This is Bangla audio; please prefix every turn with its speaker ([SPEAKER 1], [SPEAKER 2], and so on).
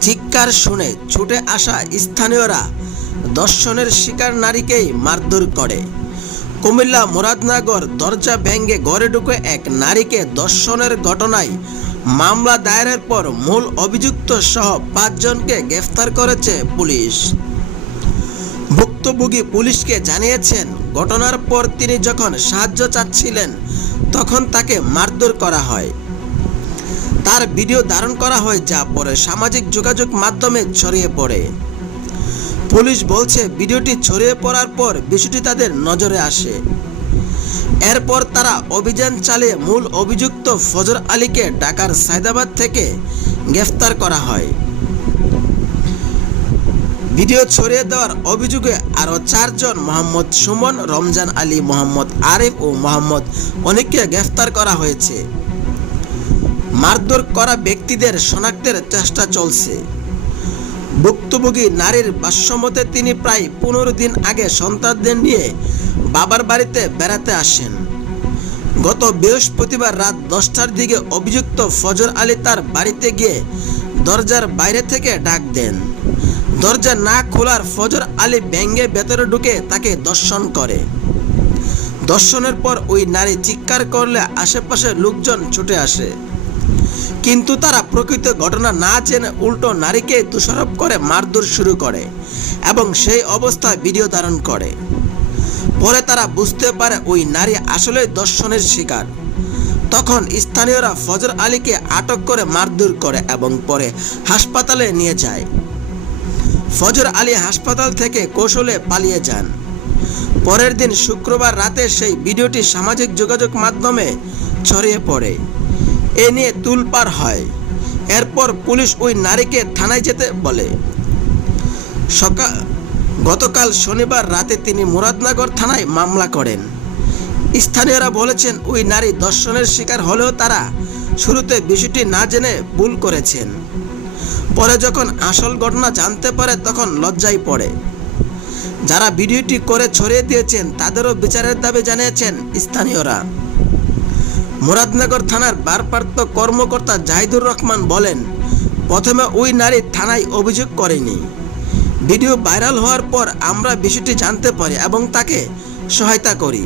[SPEAKER 1] চিৎকার শুনে ছুটে আসা স্থানীয়রা দর্শনের শিকার নারীকেই মারধর করে। কুমিল্লা মুরাদনগর দরজা ভেঙে ঘরে ঢুকে এক নারীকে দর্শনের ঘটনায় মামলা দায়েরের পর মূল অভিযুক্ত সহ পাঁচজনকে গ্রেফতার করেছে পুলিশ। ভুক্তভোগী পুলিশকে জানিয়েছেন, ঘটনার পর তিনি যখন সাহায্য চাচ্ছিলেন, তখন তাকে মারধর করা হয়। তার ভিডিও ধারণ করা হয় যা পরে সামাজিক যোগাযোগ মাধ্যমে ছড়িয়ে পড়ে। পুলিশ বলছে, ভিডিওটি ছড়িয়ে পড়ার পর বিষয়টি তাদের নজরে আসে। এরপর তারা অভিযান চালিয়ে মূল অভিযুক্ত ফজর আলীকে ঢাকার সায়দাবাদ থেকে গ্রেফতার করা হয়। ভিডিও ছড়িয়ে দেওয়ার অভিযোগে আরও চারজন মোহাম্মদ সুমন, রমজান আলী, মোহাম্মদ আরিফ ও মোহাম্মদ অনেককে গ্রেফতার করা হয়েছে। মারধর করা ব্যক্তিদের শনাক্তের চেষ্টা চলছে। ভুক্তভোগী নারীর ভাষ্যমতে তিনি প্রায় পনেরো দিন আগে সন্তানদের নিয়ে বাবার বাড়িতে বেড়াতে আসেন। গত বৃহস্পতিবার রাত দশটার দিকে অভিযুক্ত ফজর আলী তার বাড়িতে গিয়ে দরজার বাইরে থেকে ডাক দেন। দরজা না খোলার ফজর আলী ব্যাঙ্গে ভেতরে ঢুকে তাকে দর্শন করে। দর্শনের পর ওই নারী চিৎকার করলে আশেপাশের লোকজন ছুটে আসে। কিন্তু তারা প্রকৃত ঘটনা না জেনে উল্টো নারীকে দোষারোপ করে মারধর শুরু করে এবং সেই অবস্থায় ভিডিও ধারণ করে। পরে তারা বুঝতে পারে ওই নারী আসলে দর্শনের শিকার। তখন স্থানীয়রা ফজর আলীকে আটক করে মারধর করে এবং পরে হাসপাতালে নিয়ে যায়। ফজর আলী হাসপাতাল থেকে কৌশলে পালিয়ে যান। পরের দিন শুক্রবার রাতে সেই ভিডিওটি সামাজিক যোগাযোগ মাধ্যমে ছড়িয়ে পড়ে। এ নিয়ে তুলপার হয়। এরপর পুলিশ ওই নারীকে থানায় যেতে বলে। সকাল গতকাল শনিবার রাতে তিনি মুরাদনগর থানায় মামলা করেন। স্থানীয়রা বলেছেন, ওই নারী দর্শনের শিকার হলেও তারা শুরুতে বিষয়টি না জেনে ভুল করেছেন। পরে যখন আসল ঘটনা জানতে পারে, তখন লজ্জায় পড়ে। যারা ভিডিওটি করে ছড়িয়ে দিয়েছেন, তাদেরও বিচারের দাবি জানিয়েছেন স্থানীয়রা। মুরাদনগর থানার ভারপ্রাপ্ত কর্মকর্তা জাহিদুর রহমান বলেন, প্রথমে ওই নারী থানায় অভিযোগ করেনি। ভিডিও ভাইরাল হওয়ার পর আমরা বিষয়টি জানতে পারি এবং তাকে সহায়তা করি।